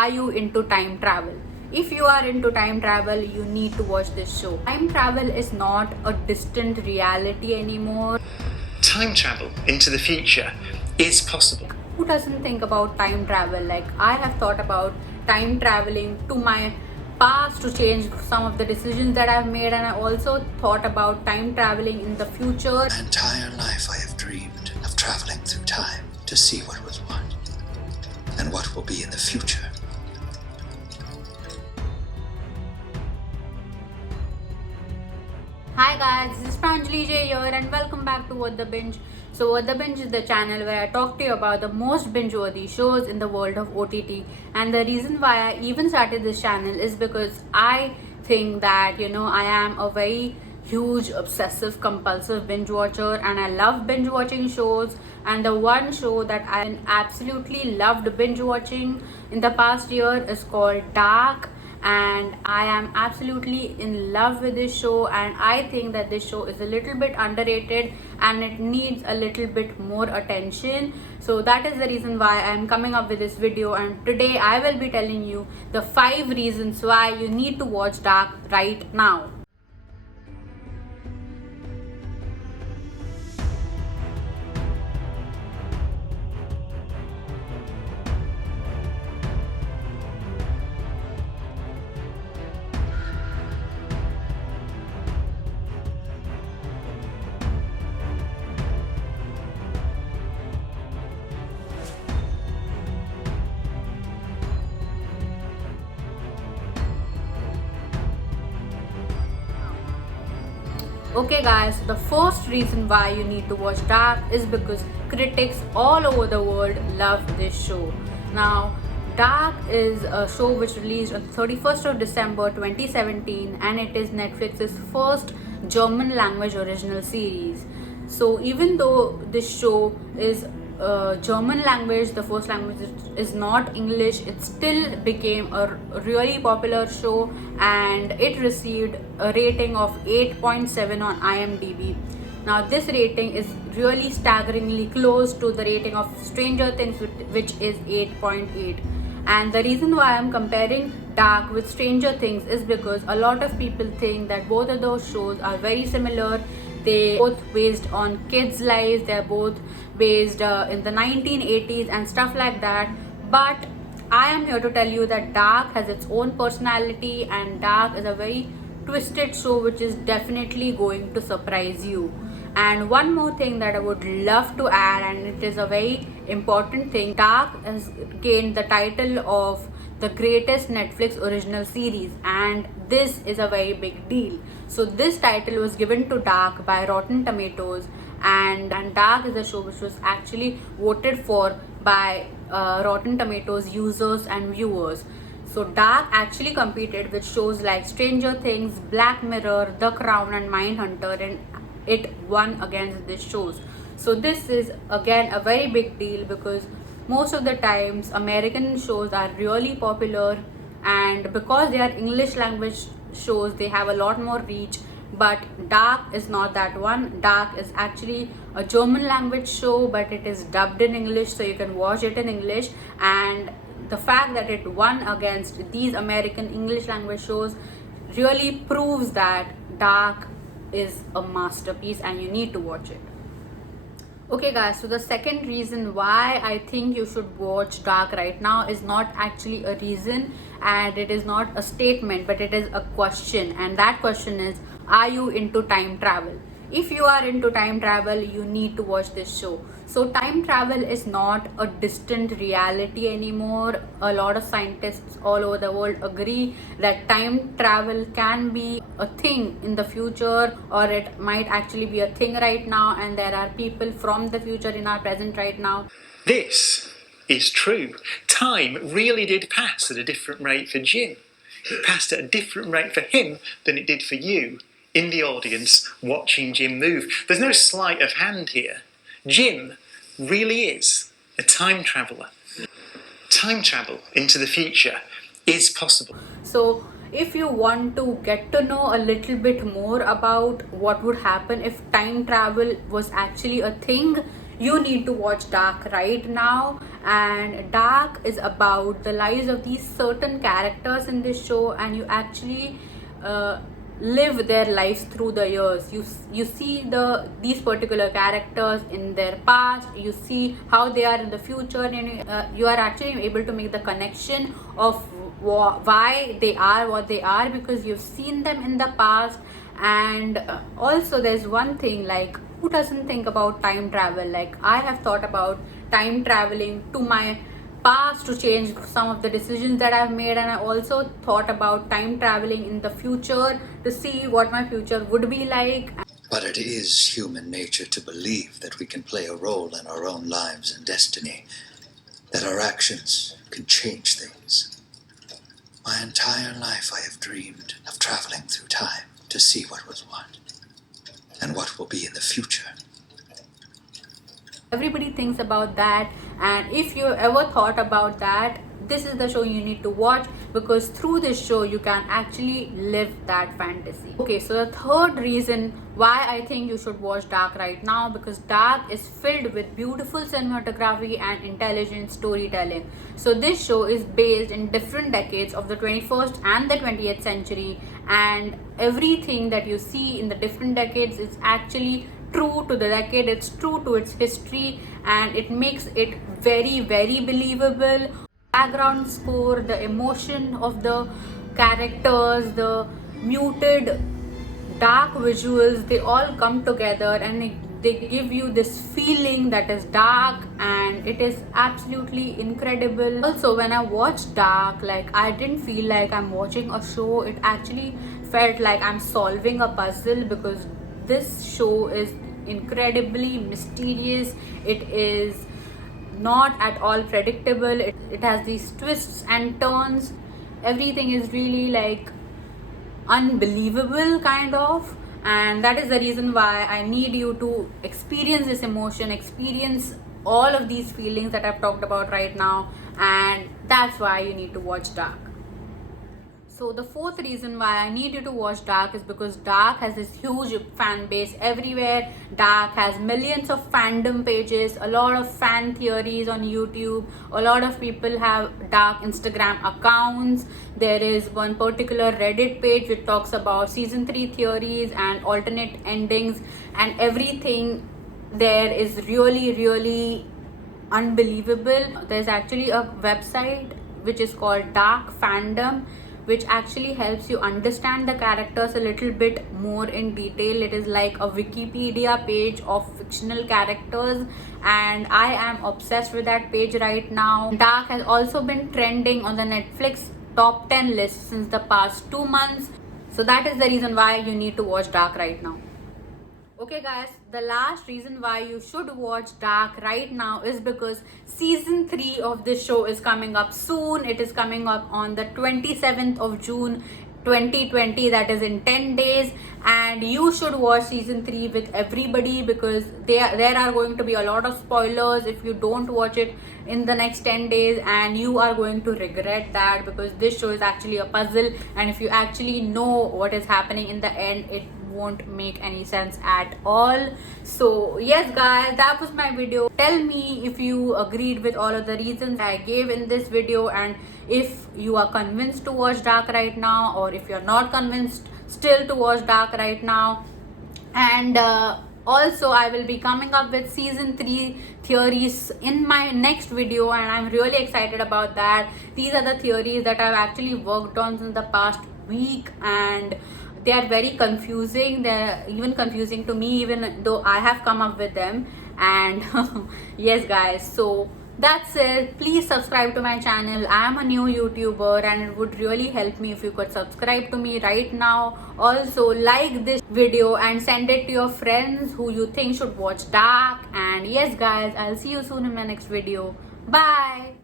Are you into time travel? If you are into time travel, you need to watch this show. Time travel is not a distant reality anymore. Time travel into the future is possible. Who doesn't think about time travel? Like, I have thought about time traveling to my past to change some of the decisions that I've made, and I also thought about time traveling in the future. My entire life I have dreamed of traveling through time to see what was once and what will be in the future. Hi guys, this is Pranjali J here and welcome back to What the Binge. So What the Binge is the channel where I talk to you about the most binge-worthy shows in the world of OTT. And the reason why I even started this channel is because I think that, I am a very huge obsessive compulsive binge watcher and I love binge watching shows. And the one show that I absolutely loved binge watching in the past year is called Dark, and I am absolutely in love with this show, and I think that this show is a little bit underrated and it needs a little bit more attention. So that is the reason why I am coming up with this video, and today I will be telling you the 5 reasons why you need to watch Dark right now. Okay guys, the first reason why you need to watch Dark is because critics all over the world love this show. Now, Dark is a show which released on 31st of December 2017, and it is Netflix's first German language original series. So even though this show is German language, the first language is not English, it still became a really popular show and it received a rating of 8.7 on IMDb. Now this rating is really staggeringly close to the rating of Stranger Things, which is 8.8. And the reason why I'm comparing Dark with Stranger Things is because a lot of people think that both of those shows are very similar. They both based on kids' lives, they're both based in the 1980s and stuff like that. But I am here to tell you that Dark has its own personality, and Dark is a very twisted show which is definitely going to surprise you. And one more thing that I would love to add, and it is a very important thing, Dark has gained the title of the greatest Netflix original series, and this is a very big deal. So this title was given to Dark by Rotten Tomatoes, and Dark is a show which was actually voted for by Rotten Tomatoes users and viewers. So Dark actually competed with shows like Stranger Things, Black Mirror, The Crown and Mindhunter, and it won against these shows. So this is again a very big deal because most of the times American shows are really popular, and because they are English language shows they have a lot more reach. But Dark is not that one. Dark is actually a German language show, but it is dubbed in English, so you can watch it in English. And the fact that it won against these American English language shows really proves that Dark is a masterpiece and you need to watch it. Okay guys, so the second reason why I think you should watch Dark right now is not actually a reason and it is not a statement, but it is a question, and that question is, are you into time travel? If you are into time travel, you need to watch this show. So time travel is not a distant reality anymore. A lot of scientists all over the world agree that time travel can be a thing in the future, or it might actually be a thing right now, and there are people from the future in our present right now. This is true. Time really did pass at a different rate for Jim. It passed at a different rate for him than it did for you in the audience watching Jim move. There's no sleight of hand here. Jim really is a time traveller. Time travel into the future is possible. So if you want to get to know a little bit more about what would happen if time travel was actually a thing, you need to watch Dark right now. And Dark is about the lives of these certain characters in this show, and you actually live their lives through the years. You see these particular characters in their past, you see how they are in the future, and you are actually able to make the connection of why they are what they are, because you've seen them in the past. And also there's one thing, like, who doesn't think about time travel? Like, I have thought about time traveling to my past to change some of the decisions that I've made, and I also thought about time traveling in the future to see what my future would be like. But it is human nature to believe that we can play a role in our own lives and destiny, that our actions can change things. My entire life I have dreamed of traveling through time to see what was what, and what will be in the future. Everybody thinks about that, and if you ever thought about that, this is the show you need to watch, because through this show you can actually live that fantasy. Okay, so the third reason why I think you should watch Dark right now, because Dark is filled with beautiful cinematography and intelligent storytelling. So this show is based in different decades of the 21st and the 20th century, and everything that you see in the different decades is actually true to the decade, it's true to its history, and it makes it very, very believable. Background score, the emotion of the characters, the muted dark visuals, they all come together and they give you this feeling that is dark, and it is absolutely incredible. Also, when I watched Dark, like, I didn't feel like I'm watching a show, it actually felt like I'm solving a puzzle, because this show is incredibly mysterious. It is not at all predictable. It has these twists and turns. Everything is really like unbelievable kind of, and that is the reason why I need you to experience this emotion, experience all of these feelings that I've talked about right now, and that's why you need to watch Dark. So the fourth reason why I need you to watch Dark is because Dark has this huge fan base everywhere. Dark has millions of fandom pages, a lot of fan theories on YouTube. A lot of people have Dark Instagram accounts. There is one particular Reddit page which talks about season 3 theories and alternate endings, and everything there is really, really unbelievable. There's actually a website which is called Dark Fandom, which actually helps you understand the characters a little bit more in detail. It is like a Wikipedia page of fictional characters, and I am obsessed with that page right now. Dark has also been trending on the Netflix top 10 list since the past 2 months. So that is the reason why you need to watch Dark right now. Okay guys, the last reason why you should watch Dark right now is because season 3 of this show is coming up soon. It is coming up on the 27th of June 2020, that is in 10 days, and you should watch season 3 with everybody, because there are going to be a lot of spoilers if you don't watch it in the next 10 days, and you are going to regret that, because this show is actually a puzzle, and if you actually know what is happening in the end, it won't make any sense at all. So yes guys, that was my video. Tell me if you agreed with all of the reasons I gave in this video, and if you are convinced to watch Dark right now, or if you're not convinced still to watch Dark right now. And also I will be coming up with season 3 theories in my next video, and I'm really excited about that. These are the theories that I've actually worked on in the past week, and they are very confusing. They're even confusing to me, even though I have come up with them. And yes guys, so that's it. Please subscribe to my channel. I am a new YouTuber, and it would really help me if you could subscribe to me right now. Also like this video and send it to your friends who you think should watch Dark. And yes guys, I'll see you soon in my next video. Bye.